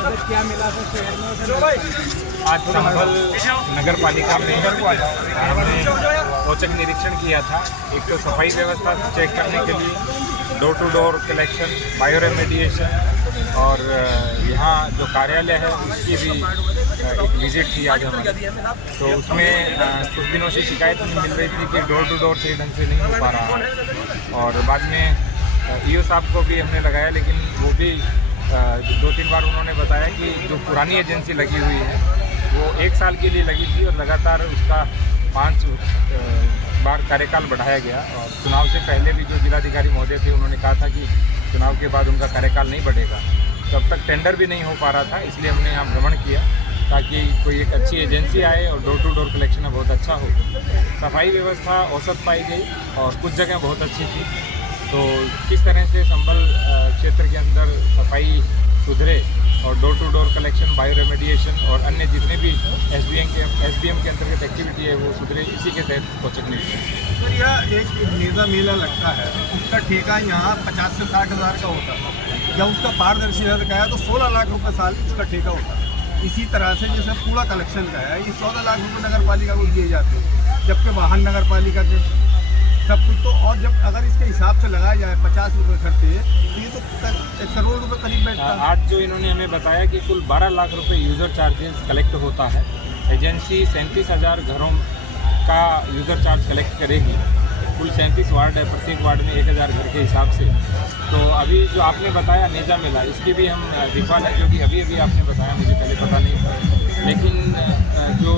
क्या मिला था शहर में? आज संभल नगर पालिका में हमने औचक निरीक्षण किया था। एक तो सफाई व्यवस्था चेक करने के लिए door to door collection, bioremediation और यहाँ जो कार्यालय है उसकी भी एक विजिट की आज हमारी। तो उसमें कुछ दिनों से शिकायत मिल रही थी कि डोर टू डोर सही ढंग से नहीं हो पा रहा है और बाद में ईओ साहब को भी हमने लगाया, लेकिन वो भी 2-3 बार उन्होंने बताया कि जो पुरानी एजेंसी लगी हुई है वो 1 साल के लिए लगी थी और लगातार उसका 5 बार कार्यकाल बढ़ाया गया। और चुनाव से पहले भी जो जिलाधिकारी महोदय थे उन्होंने कहा था कि चुनाव के बाद उनका कार्यकाल नहीं बढ़ेगा। तो अब तक टेंडर भी नहीं हो पा रहा था, इसलिए हमने यहाँ भ्रमण किया ताकि कोई एक अच्छी एजेंसी आए और डोर टू डोर कलेक्शन में बहुत अच्छा हो। सफाई व्यवस्था औसत पाई गई और कुछ जगह बहुत अच्छी थी। तो किस तरह से संभल क्षेत्र के अंदर सफाई सुधरे और door to door collection, bioremediation और अन्य जितने भी एसडीएम के अंतर्गत एक्टिविटी है वो सुधरे, इसी के तहत औचक निरीक्षण। सर, यह एक मेगा मेला लगता है, उसका ठेका यहाँ 50 से 60 हज़ार का होता है। जब उसका पारदर्शी रद्द गया तो 16 लाख रुपये साल इसका ठेका होता है। इसी तरह से जैसे कूड़ा कलेक्शन का है, ये 14 लाख रुपये नगर पालिका को दिए जाते हैं, जबकि वाहन नगर पालिका के सब कुछ। तो और जब अगर इसके हिसाब से लगाया जाए 50 रुपये खर्चे, तो ये तो 1 करोड़ रुपये करीब बैठता है। आज जो इन्होंने हमें बताया कि कुल 12 लाख रुपए यूज़र चार्जेस कलेक्ट होता है। एजेंसी 37,000 घरों का यूज़र चार्ज कलेक्ट करेगी। कुल 37 वार्ड है, प्रत्येक वार्ड में 1,000 घर के हिसाब से। तो अभी जो आपने बताया नेजा मेला, इसकी भी हम दिखवाल है, जो कि अभी अभी आपने बताया, मुझे पहले पता नहीं था। लेकिन जो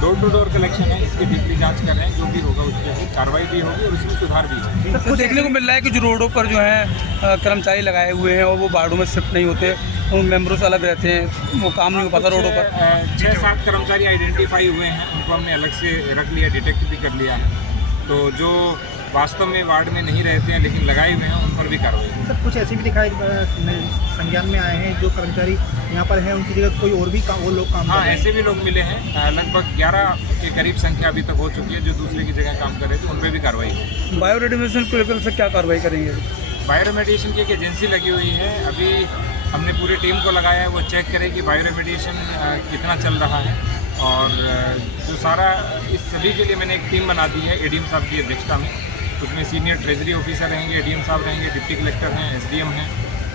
डोर टू डोर कलेक्शन है इसकी डीपली जांच कर रहे हैं, जो भी होगा उस पर कार्रवाई भी होगी और उसमें सुधार भी होगा। तो देखने को मिल रहा है कि जो रोडों पर जो है कर्मचारी लगाए हुए हैं और वो वार्डों में शिफ्ट नहीं होते, उन मेंबरों से अलग रहते हैं, वो काम नहीं हो पाता रोडों पर। 6-7 कर्मचारी आइडेंटिफाई हुए हैं, उनको हमने अलग से रख लिया, डिटेक्ट भी कर लिया है। तो जो वास्तव में वार्ड में नहीं रहते हैं लेकिन लगाए हुए हैं, उन पर भी कार्रवाई। सर, कुछ ऐसे भी दिखाई संज्ञान में आए हैं जो कर्मचारी यहाँ पर हैं, उनकी जगह कोई और भी वो लोग काम कर रहे हैं। ऐसे भी लोग मिले हैं। लगभग 11 के करीब संख्या अभी तक हो चुकी है जो दूसरे की जगह काम कर रहे थे, उन पर भी कार्रवाई है। बायो रेमेडिएशन को लेकर से क्या कार्रवाई करेंगे? बायो रेमेडिएशन की एक एजेंसी लगी हुई है, अभी हमने पूरी टीम को लगाया है, वो चेक करे कि बायो रेमेडिएशन कितना चल रहा है। और जो सारा इस सभी के लिए मैंने एक टीम बना दी है एडीएम साहब की अध्यक्षता में। उसमें सीनियर ट्रेजरी ऑफिसर रहेंगे, एडीएम साहब रहेंगे, डिप्टी कलेक्टर हैं, एसडीएम हैं।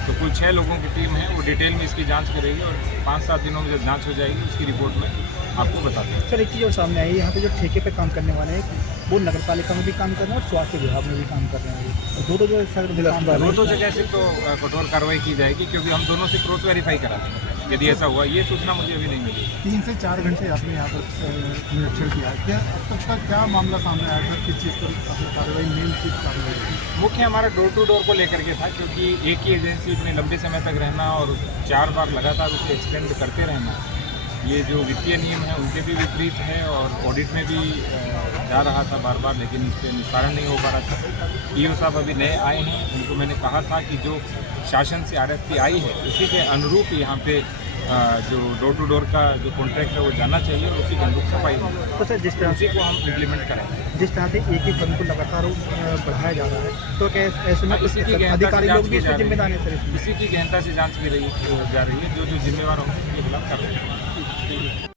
तो कुल 6 लोगों की टीम है, वो डिटेल में इसकी जांच करेगी और 5-7 दिनों में जब जांच हो जाएगी उसकी रिपोर्ट में आपको बताते हैं। सर, एक चीज़ और सामने आई है, यहाँ पे जो ठेके पे काम करने वाले हैं वो नगर पालिका में भी काम कर रहे हैं और स्वास्थ्य विभाग में भी काम कर रहे हैं। दोनों जो दोनों जगह से तो कठोर कार्रवाई की जाएगी, क्योंकि हम दोनों से क्रॉस वेरीफाई करा देंगे यदि ऐसा हुआ। ये सूचना मुझे अभी नहीं मिली। 3 से 4 घंटे आपने यहाँ पर निरीक्षण किया है, क्या अब तक का क्या मामला सामने आया था? किस चीज़ पर कार्रवाई, मेन चीज़ कार्रवाई मुख्य हमारा डोर टू डोर को लेकर के था, क्योंकि एक ही एजेंसी इतने लंबे समय तक रहना और 4 बार लगातार उसे एक्सटेंड करते रहना, ये जो वित्तीय नियम है उनके भी विपरीत है। और ऑडिट में भी जा रहा था बार बार, लेकिन इस पर निस्तारण नहीं हो पा रहा था। ईओ साहब अभी नए आए हैं, उनको मैंने कहा था कि जो शासन से आरएफपी आई है उसी के अनुरूप यहाँ पे जो डोर टू डोर का जो कॉन्ट्रैक्ट है वो जाना चाहिए और उसी के अनुरूप सफाई होगी। तो सर, जिस तरह उसी को हम इम्प्लीमेंट करेंगे। जिस तरह से एक ही फंड को लगातार बढ़ाया जा रहा है, तो क्या ऐसे में इसी की गहनता अधिकारी से लोग जांच भी की जा इसमें जिम्मेदार हैं? सर, इसी की गहनता से जांच की जा रही है, जो जिम्मेवार होंगे उनके खिलाफ कार्रवाई।